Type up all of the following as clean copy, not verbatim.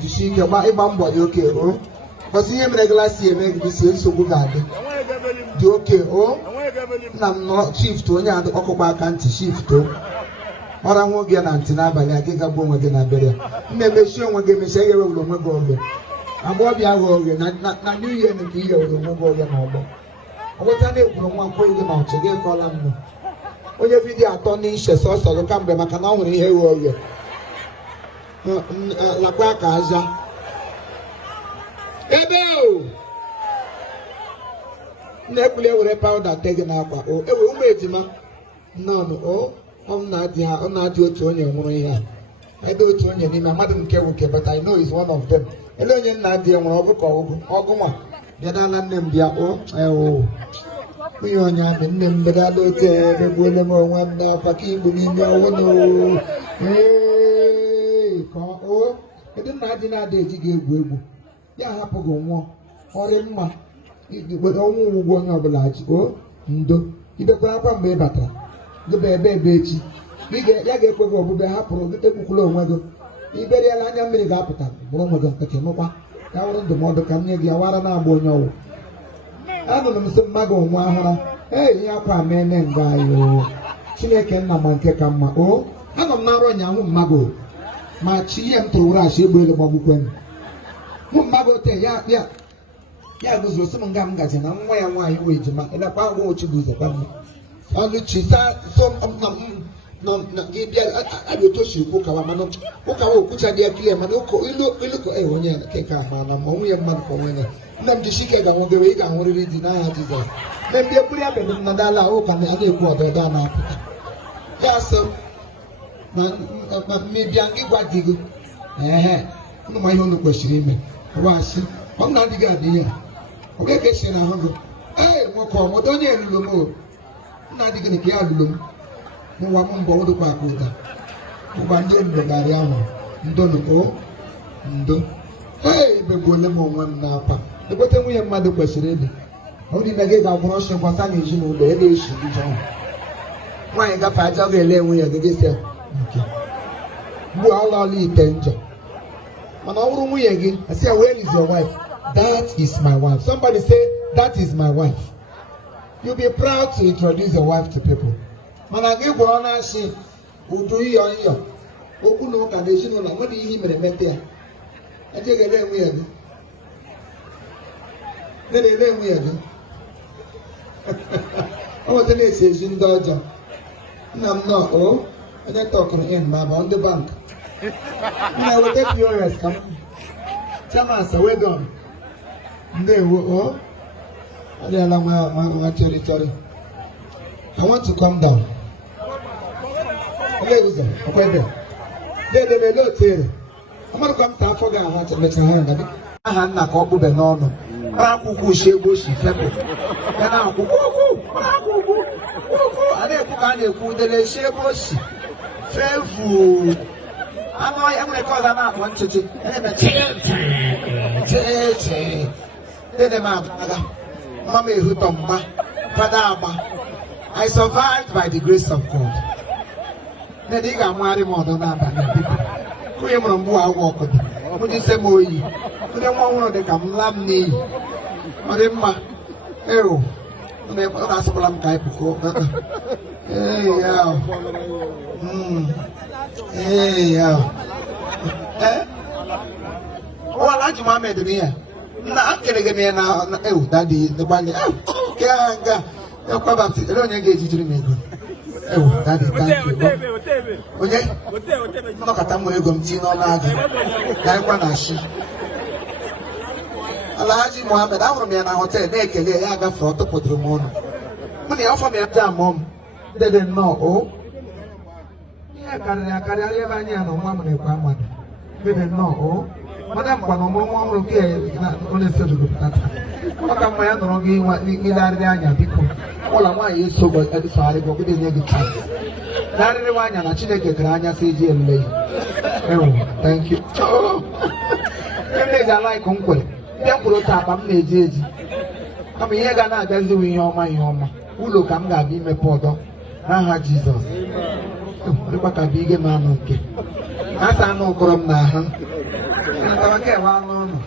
Jisi ike ịgba mbọ dị oke o. Kwụsị ihe mere glaasị eme gị si nsogbu ga-adị. Dị oke o. Nna m nọ shift onye ọkụkpa aka ntị shift o. Ọra nwa oge na ntị n'abalị a gị gagbuo onwe gị na bere. Na-emechi onwe gị emechi ihe wewuru onwe gị oge. Agbọbịa ahụ oge na new year nke ihe wuru onwe gị oge na ọgbọ. Ọgbọta na-ekwuru nwa nkwụ gị na ọchị gị kọọla m. Onye vidiyo atọ n'ishe sọsọ gị kamgbe maka na ọ hụrụ ihe ewu oge. Lakwa ka aja. Ebe o! Na-ekwuli ewere pawuda te gị n'akwa o. Ewe ụmụ ejima nnọọ o. Ọ na-adị otu onye nwụrụ ihe a. Ede otu onye n'ime mmadụ nke nwoke but I know is one of them. Ele onye nna dị nwere ọgụkọ ọgụ nwa bịadala nne m bịa o ewo onye onye amị nne m bịadala otu egbuole m onwe m n'akwa ka igbu n'ime ọnwụ na ka o kedu nna dị na-ada eji gị egwu egwu ya hapụ gị nwụọ ọrị mma ọnwụ ụgwọ onye ọbụla ji o ndo idekwara akwa mgbe ị batara gịba ebe echi ya ga-ekwe gị ọbụbe hapụrụ gị egbukwula onwe gị iberiala anya mmiri ga-apụta bụrụ onwe gị nkịtị nụkwa ya wụrụ ndụmọdụ ka nye gị awara na-agba onye ọwụ anụrụ m sị mmadụ onwe ahụra ihe akwa mene nga anyị Chineke nna ma nke ka mma o anọ m na-arụ ọnyahụ mmadụ ma chi ihe m tụrụ were achị egbe elu gbagbukwe m hụ mmadụ ote ya gụzuru sị m nga m gaji na nwa ya nwaanyị wee ejima elekwa agwa ochi bụ ụzọ kwa m ọlụchi na gị bịa abịa otochi ukwu kawa mana ụkawa okwucha dị ya kilie mana ilu ka onye keka ahụ na ma nwunye mmadụ ka onwe ya nne m jisi ike ga-anwụgere ị ga-ahụrịrị dị n'aha Jizọs na ndị ekpuri ya bere m na dala ụka na a na-ekwu ọdọdọ a na-apụta ya sị na mmebịa gị gwa di gị ụnụ ma ihe unu kwesịrị ime wasị ọ na adịghị adị ihe ọ ga-eke si na ahụ gị nwoke ọmụdụ onye elulu m o nna adịghị nke ya lụrụ m nwa m mbọ ụdụkwa aka ụda ụgba ndị mbegharị ahụ ndonụo ndo ebegbuole m onwe m n'akwa ekwete nwunye mmadụ kwesịrị ịdị ọ n'ime gị ga-agwụrụ ọsọ gbasa na ezinụlọ ebe esi ụjọ ahụ nwaanyị gafe aja ga-ele nwunye gị gịsị nke mgbe ọla ọla ite njọ mana ọ bụrụ nwunye gị asị ya where is your wife? That is my wife. Somebody say that is my wife. You'll be proud to introduce your wife to people. Mana gị gwọrọ na-asị ụdụ ịyọ okwu na ụka na ezinụlọ nwere ihe mere mete ya eje ga-ele enwe ya gị na-ele enwe ya gị o nweta na-esi ezi ndị ọjọọ nna m nọ o onye tọkụrụ in ma bụ ndị bank na-eweta POS ka m chairman sawedon ndewo o adịala nwa chọrị I want to come down. Ladies and gentlemen, they may not tell you. I'm going to come to Africa and want to make a hand. I have not come to the north. I will share bush. I didn't put the share bush. Therefor, I'm going to call them out one to two. Mommy, who told me, Father, I survived by the grace of God. Nediga mwari modo na bana bibi. Kuye mrambu awo kodi. Mudi semo yi. Kude mwa de kamlam ni. Maremma. Ero. Ne ko asabalam kai puko. Ya. Ya. Wala ji Muhammad ni ya. Na ankele gene na daddy the bani. Kanga. Eu com a baptista, ele onde é que existe mesmo? Eu, tá de onde? Não catamos ele como tinha lá, daí quando achei. Alhaji Muhammad, a mulher na hotel, né? Que ele é a foto para todo mundo. Mas ele oferece a tua mão, deve não, oh. A cara ele vai ganhar não, mamãe com a mãe, deve não, oh. Madame quando mamãe o que é, não é certo do tata. Maka maya no ngi ilari anya biko ola nwa yeso go edifari go gide nye gita lari wanya na Chineke kara anya se je ele thank you ene ja like nkwe bia kwuru ta ba m na-eji eji kama ihe ga na-agazi ihe ọma ụlọ ka m ga-abịa imepe ọdọ n'aha Jizọs dịkwa ka bụ ige ma anụ nke Asa no krom na ha. Nta ke wa no no.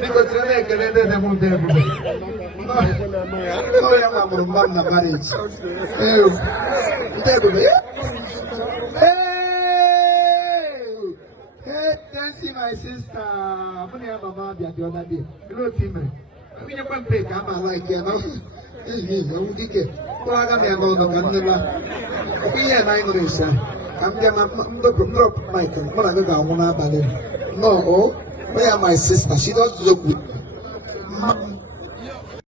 Niko tsene kele de mu de bu. No ya ma murumba na marriage. Nte bu. Hey, thank you my sister. Muni ya mama bia the other day. Hello team. We need to pay come like you know. You dike. Kwa ga me go no kan na. Obi ya na English. Kam dia ma drop mic. Mo na ga go na bale. No, oh, where my sister? She does look with